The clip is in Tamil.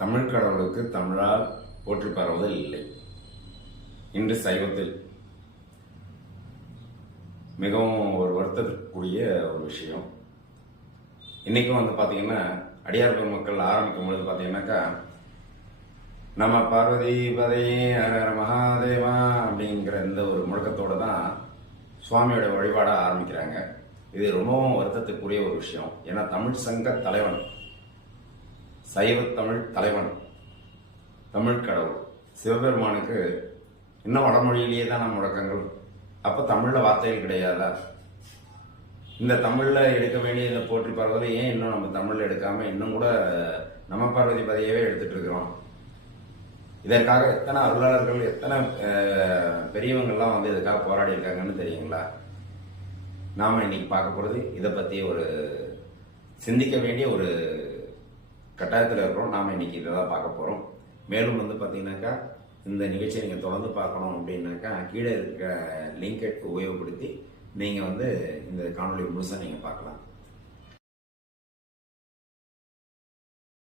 தமிழ் கடவுளுக்கு தமிழால் போற்றி பரவுதல் இல்லை. இன்று சைவத்தில் மிகவும் ஒரு வருத்தத்திற்குரிய ஒரு விஷயம். இன்னைக்கும் பார்த்தீங்கன்னா அடியார் பெருமக்கள் ஆரம்பிக்கும் பொழுது பார்த்தீங்கன்னாக்கா நம்ம பார்வதி பதையே ஹர மகாதேவா அப்படிங்கிற இந்த ஒரு முழக்கத்தோடு தான் சுவாமியோட வழிபாடாக ஆரம்பிக்கிறாங்க. இது ரொம்பவும் வருத்தத்துக்குரிய ஒரு விஷயம். ஏன்னா தமிழ் சங்க தலைவன், சைவ தமிழ் தலைவன், தமிழ் கடவுள் சிவபெருமானுக்கு இன்னும் வடமொழியிலேயே தான் முழக்கங்கள். அப்போ தமிழில் வார்த்தைகள் கிடையாதா? இந்த தமிழில் எடுக்க வேண்டிய இந்த போற்றி பரவலை ஏன் இன்னும் நம்ம தமிழில் எடுக்காமல் இன்னும் கூட நம்ம பார்வதி பதையவே எடுத்துட்டு இருக்கிறோம்? இதற்காக எத்தனை அருளாளர்கள், எத்தனை பெரியவங்கள்லாம் இதுக்காக போராடி இருக்காங்கன்னு தெரியுங்களா? நாம் இன்னைக்கு பார்க்க போகிறது இதை பற்றி ஒரு சிந்திக்க வேண்டிய ஒரு கட்டாயத்தில் இருக்கிறோம். நாம் இன்னைக்கு இதை தான் பார்க்க போகிறோம். மேலும் பார்த்தீங்கன்னாக்கா இந்த நிகழ்ச்சியை நீங்கள் தொடர்ந்து பார்க்கணும் அப்படின்னாக்கா கீழே இருக்க லிங்கை உபயோகப்படுத்தி நீங்கள் இந்த காணொலி முழுசாக நீங்கள் பார்க்கலாம்.